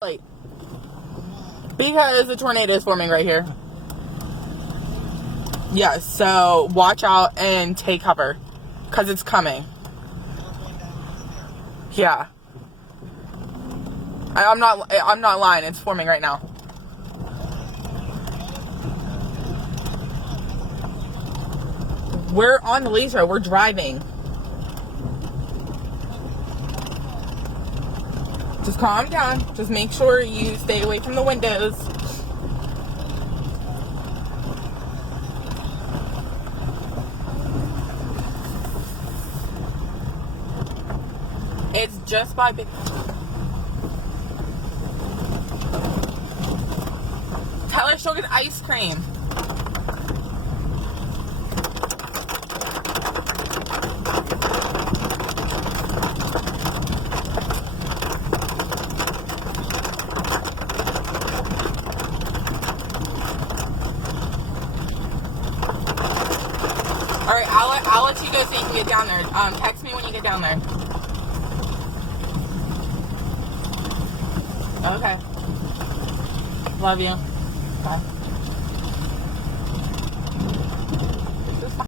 Like, because the tornado is forming right here. Yes, so watch out and take cover, because it's coming. Yeah. I'm not lying, it's forming right now. We're on the Lee's Road, we're driving. Just calm down. Just make sure you stay away from the windows. It's just by big. Tell her she'll get ice cream. Alright, I'll let you go so you can get down there. Text me when you get down there. Okay. Love you. Bye.